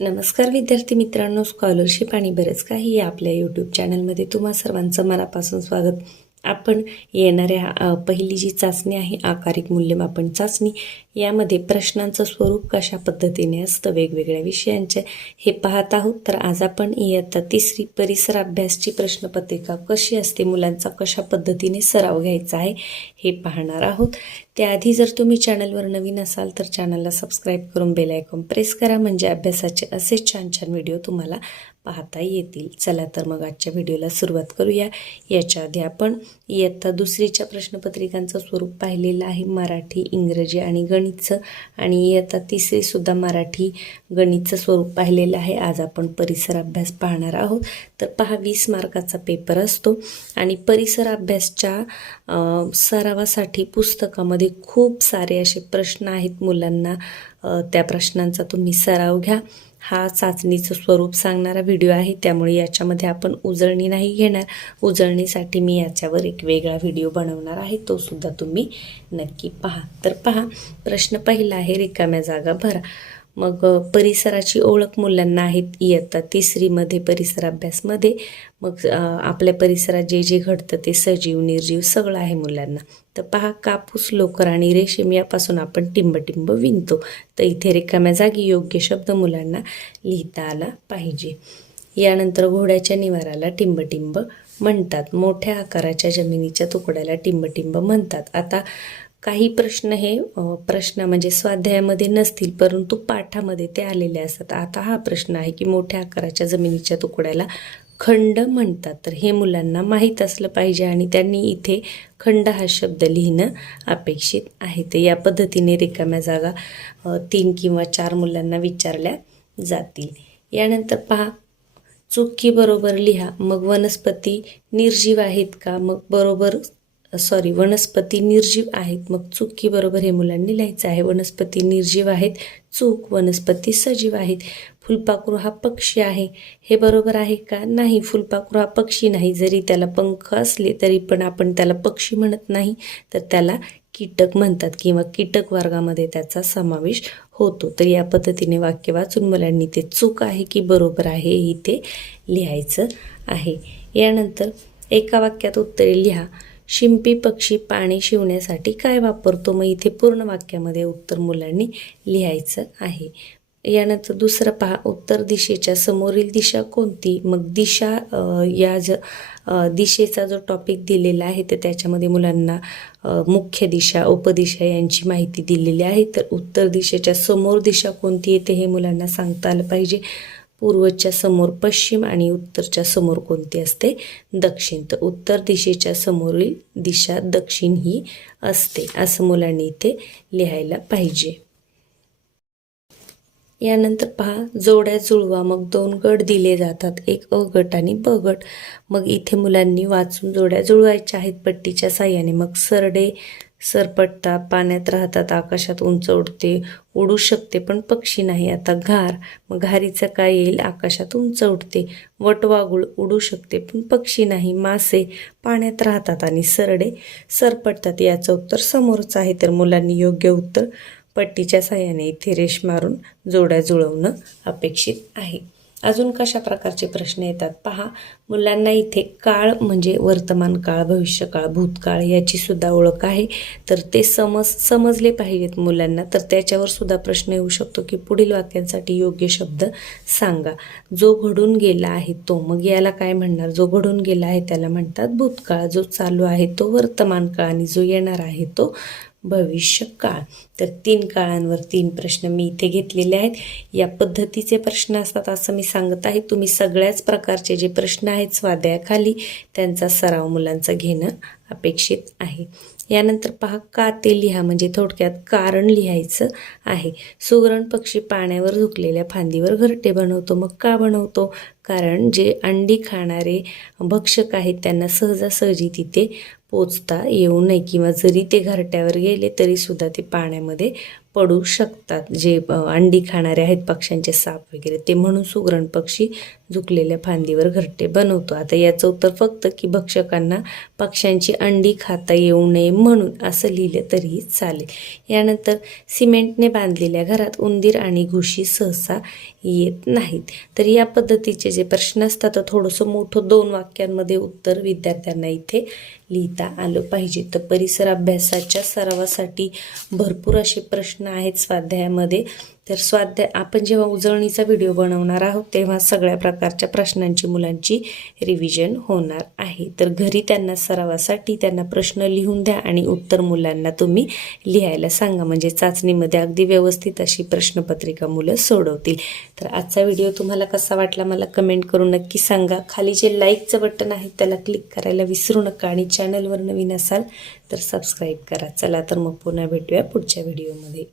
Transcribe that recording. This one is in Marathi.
नमस्कार विद्यार्थी मित्रांनो स्कॉलरशिप आणि बरेच काही या आपल्या यूट्यूब चॅनलमध्ये तुम्हा सर्वांचं मनापासून स्वागत. आपण येणाऱ्या पहिली जी चाचणी आहे आकारिक मूल्यमापन चाचणी यामध्ये प्रश्नांचं स्वरूप कशा पद्धतीने असतं वेगवेगळ्या विषयांचे हे पाहत आहोत. तर आज आपण इयत्ता तिसरी परिसर अभ्यासची प्रश्नपत्रिका कशी असते मुलांचा कशा पद्धतीने सराव घ्यायचा आहे हे पाहणार आहोत. त्याआधी जर तुम्ही चॅनलवर नवीन असाल तर चॅनलला सबस्क्राईब करून बेल आयकॉन प्रेस करा. म्हणजे अभ्यासाचे असे छान छान व्हिडिओ तुम्हाला पाहता येतील. चला तर मग आजच्या व्हिडिओला सुरुवात करूया. याच्या आधी आपण इयत्ता दुसरीच्या प्रश्नपत्रिकांचं स्वरूप पाहिलेलं आहे. मराठी इंग्रजी आणि गणितचं. आणि इयत्ता तिसरीसुद्धा मराठी गणितचं स्वरूप पाहिलेलं आहे. आज आपण परिसर अभ्यास पाहणार आहोत. तर पहा वीस मार्काचा पेपर असतो. आणि परिसर अभ्यासच्या सरावासाठी पुस्तकामध्ये खूप सारे असे प्रश्न आहेत मुलांना. त्या प्रश्नांचा तुम्ही सराव घ्या. हा चाचणीचं स्वरूप सांगणारा व्हिडिओ आहे. त्यामुळे याच्यामध्ये आपण उजळणी नाही घेणार. उजळणीसाठी मी याच्यावर एक वेगळा व्हिडिओ बनवणार आहे. तो सुद्धा तुम्ही नक्की पहा. तर पहा प्रश्न पहिला आहे रिकाम्या जागा भरा. मग परिसराची ओळख मुलांना आहेत इयत्ता तिसरीमध्ये परिसर अभ्यासमध्ये मग आपल्या परिसरात जे जे घडतं ते सजीव निर्जीव सगळं आहे मुलांना. तर पहा कापूस लोकर आणि रेशीम यापासून आपण टिंबटिंब विणतो. तर इथे रिकाम्या जागी योग्य शब्द मुलांना लिहिता आला पाहिजे. यानंतर घोड्याच्या निवाराला टिंबटिंब म्हणतात. मोठ्या आकाराच्या जमिनीच्या तुकड्याला टिंबटिंब म्हणतात. आता काही प्रश्न हे प्रश्न म्हणजे स्वाध्यायामध्ये नसतील परंतु पाठामध्ये ते आलेले असतात. आता हा प्रश्न आहे की मोठ्या आकाराच्या जमिनीच्या तुकड्याला खंड म्हणतात. तर हे मुलांना माहीत असलं पाहिजे आणि त्यांनी इथे खंड हा शब्द लिहिणं अपेक्षित आहे. तर या पद्धतीने रिकाम्या जागा तीन किंवा चार मुलांना विचारल्या जातील. यानंतर पहा चुकी बरोबर लिहा. मग वनस्पती निर्जीव आहेत का? मग बरोबर सॉरी वनस्पती निर्जीव आहेत. मग चुकी बरोबर हे मुलांनी लिहायचं आहे. वनस्पती निर्जीव आहेत चूक वनस्पती सजीव आहेत. फुलपाखरू हा पक्षी आहे. हे बरोबर आहे का? नाही फुलपाखरू हा पक्षी नाही. जरी त्याला पंख असले तरी पण आपण त्याला पक्षी म्हणत नाही. तर त्याला कीटक म्हणतात किंवा कीटक वर्गामध्ये त्याचा समावेश होतो. तर या पद्धतीने वाक्य वाचून मुलांनी ते चूक आहे की बरोबर आहे ही ते लिहायचं आहे. यानंतर एका वाक्यात उत्तरे लिहा. शिंपी पक्षी पाणी शिवण्यासाठी काय वापरतो? मग इथे पूर्ण वाक्यामध्ये उत्तर मुलांनी लिहायचं आहे. यानंतर दुसरं पहा उत्तर दिशेच्या समोरील दिशा कोणती? मग दिशा या ज दिशेचा जो टॉपिक दिलेला आहे तर त्याच्यामध्ये मुलांना मुख्य दिशा उपदिशा यांची माहिती दिलेली आहे. तर उत्तर दिशेच्या समोर दिशा कोणती येते हे मुलांना सांगता आलं पाहिजे. पूर्वच्या समोर पश्चिम आणि उत्तरच्या समोर कोणती असते? दक्षिण. तर उत्तर दिशेच्या समोरील दिशा दक्षिण ही असते असं मुलांनी इथे लिहायला पाहिजे. यानंतर पहा जोड्या जुळवा. मग दोन गट दिले जातात. एक अ गट आणि ब गट. मग इथे मुलांनी वाचून जोड्या जुळवायच्या आहेत पट्टीच्या साह्याने. मग सरडे सरपटतात पाण्यात राहतात आकाशात उंच उडते उडू शकते पण पक्षी नाही. आता घार. मग घारीचं काय येईल? आकाशात उंच उडते. वटवागुळ उडू शकते पण पक्षी नाही. मासे पाण्यात राहतात आणि सरडे सरपटतात याचं उत्तर समोरच आहे. तर मुलांनी योग्य उत्तर पट्टीच्या साह्याने इथे रेष मारून जोड्या जुळवणं अपेक्षित आहे. अजून कशा प्रकारचे प्रश्न येतात पहा. मुलांना इथे काळ म्हणजे वर्तमान काळ भविष्यकाळ भूतकाळ याची सुद्धा ओळख आहे. तर ते समज समजले पाहिजेत मुलांना. तर त्याच्यावर सुद्धा प्रश्न येऊ शकतो की पुढील वाक्यांसाठी योग्य शब्द सांगा. जो घडून गेला आहे तो. मग याला काय म्हणणार? जो घडून गेला आहे त्याला म्हणतात भूतकाळ. जो चालू आहे तो वर्तमान काळ आणि जो येणार आहे तो भविष्य काळ तर तीन काळांवर तीन प्रश्न मी इथे घेतलेले आहेत. या पद्धतीचे प्रश्न असतात असं मी सांगत आहे. तुम्ही सगळ्याच प्रकारचे जे प्रश्न आहेत स्वाध्यायाखाली त्यांचा सराव मुलांचा घेणं अपेक्षित आहे. यानंतर पहा का ते लिहा म्हणजे थोडक्यात कारण लिहायचं आहे. सुगरण पक्षी पाण्यावर झुकलेल्या फांदीवर घरटे बनवतो. मग का बनवतो? कारण जे अंडी खाणारे भक्षक आहेत त्यांना सहजासहजी तिथे पोचता येऊ नये किंवा जरी ते घरट्यावर गेले तरी सुद्धा ते पाण्यामध्ये पडू शकतात. जे अंडी खाणारे आहेत पक्ष्यांचे साप वगैरे ते म्हणून सुगरण पक्षी झुकलेल्या फांदीवर घरटे बनवतो. आता याचं उत्तर फक्त की भक्षकांना पक्ष्यांची अंडी खाता येऊ नये म्हणून असं लिहिलं तरीही चालेल. यानंतर सिमेंटने बांधलेल्या घरात उंदीर आणि घुशी सहसा येत नाहीत. तर या पद्धतीचे जे प्रश्न असतात तर थोडंसं मोठं दोन वाक्यांमध्ये उत्तर विद्यार्थ्यांना इथे लिहिता आलं पाहिजे. तर परिसर अभ्यासाच्या सरावासाठी भरपूर असे प्रश्न प्रश्न आहेत स्वाध्यायामध्ये. तर स्वाध्याय आपण जेव्हा उजळणीचा व्हिडिओ बनवणार आहोत तेव्हा सगळ्या प्रकारच्या प्रश्नांची मुलांची रिव्हिजन होणार आहे. तर घरी त्यांना सरावासाठी त्यांना प्रश्न लिहून द्या आणि उत्तर मुलांना तुम्ही लिहायला सांगा. म्हणजे चाचणीमध्ये अगदी व्यवस्थित अशी प्रश्नपत्रिका मुलं सोडवतील. तर आजचा व्हिडिओ तुम्हाला कसा वाटला मला कमेंट करून नक्की सांगा. खाली जे लाईकचं बटन आहे त्याला क्लिक करायला विसरू नका आणि चॅनलवर नवीन असाल तर सबस्क्राईब करा. चला तर मग पुन्हा भेटूया पुढच्या व्हिडिओमध्ये